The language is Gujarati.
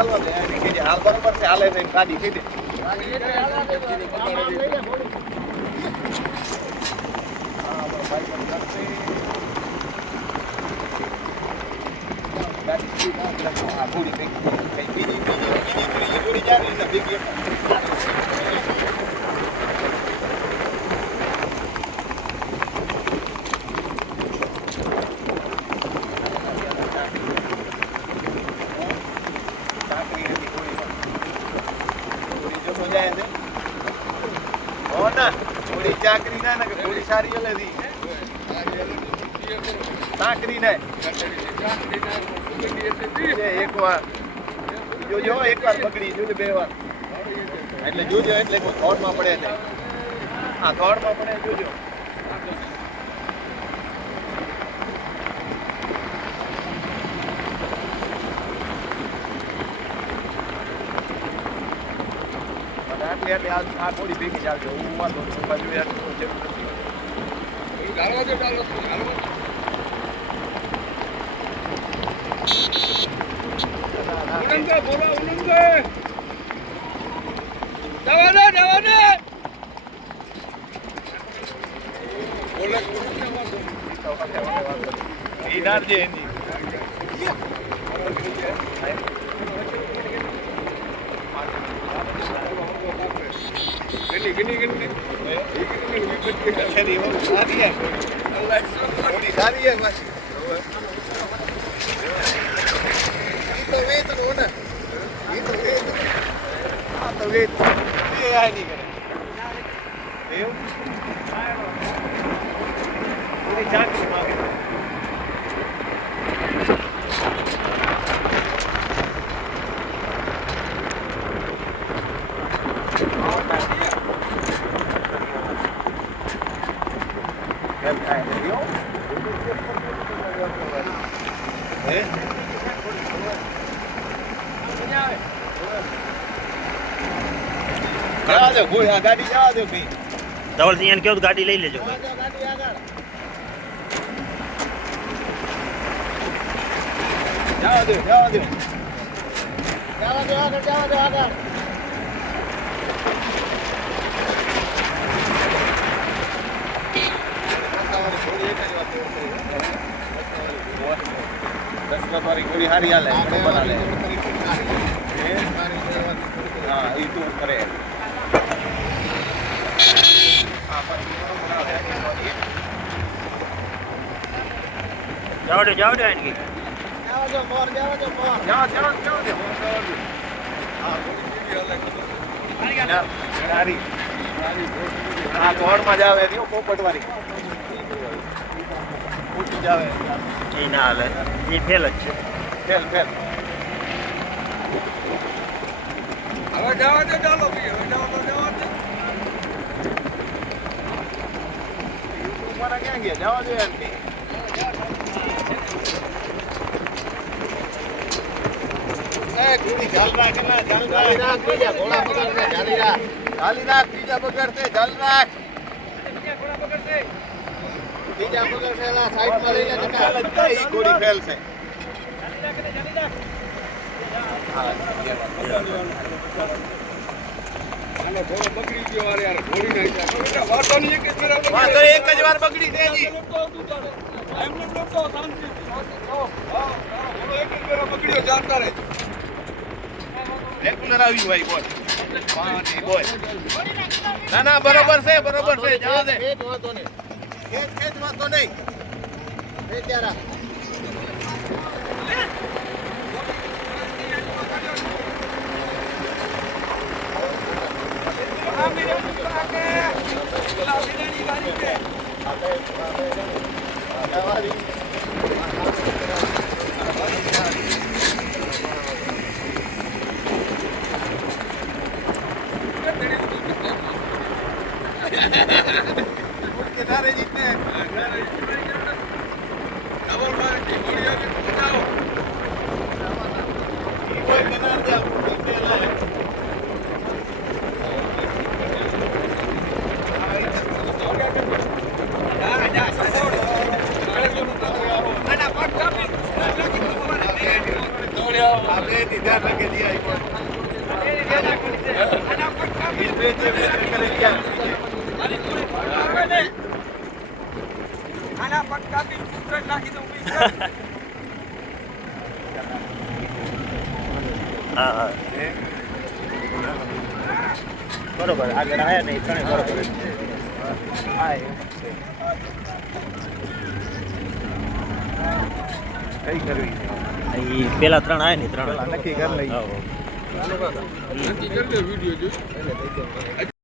હાલવા દે એની કીધી હાલ બરોબર છે હાલે છે ગાડી કીધી ચાકરી ના કે થોડી સારી હલે દી સાકરી ને એક વાર જોજો એક વાર પકડી જોજો બે વાર એટલે જોજો એટલે થોડમાં પડે છે હા થોડમાં પડે જોજો એટલે આ થોડી ભેગી ચાલજો હું વાંધો બાજુ ગાડી જવા દો ભાઈ ધવલસિંહ એને કેવું ગાડી લઈ લેજો જવા દો આગળ વાળી ગોળી હારી હાલે બરાબર હાલે હા એ તું કરે જાવ દે એનકી હા ગોળમાં જ આવે પોપટ વાળી ઉઠી જાવે એ ના હાલે એ ફેલ જ છે ફેલ હવે જવા દે ચાલો ભાઈ હવે જવા દે મારા ક્યાં ગયા જવા દે એમ ચાલી રાખ બીજા પકડશે ચાલી રાખ બીજા પકડશે સાઈડમાં લઈને ઈ ગોળી ફેલ છે બગડી ગયો યાર ઘોડી નાખ્યા વાતો ની એક જ વાર બગડી છે જી એમને લોકો શાંતિ એક જ વાર બગડ્યો જાતા રહે રેગ્યુલર આવી ભાઈ બોલ પાણી બોલ ના બરોબર છે જવા દે ખેત વાતો નહીં બેચારા किनारे जीतने डबल मारती बढ़िया भी बताओ कोई किनारे जा पीछे लाए अबे दीदा लगे હા હા બરોબર આગળ આવ્યા નહીં ત્રણે બરોબર જ છે. કઈ કરવી એ પેલા ત્રણ આવ્યા ને ત્રણ નક્કી કરી લઈએ હા નક્કી કરી લે વિડીયો જોઈ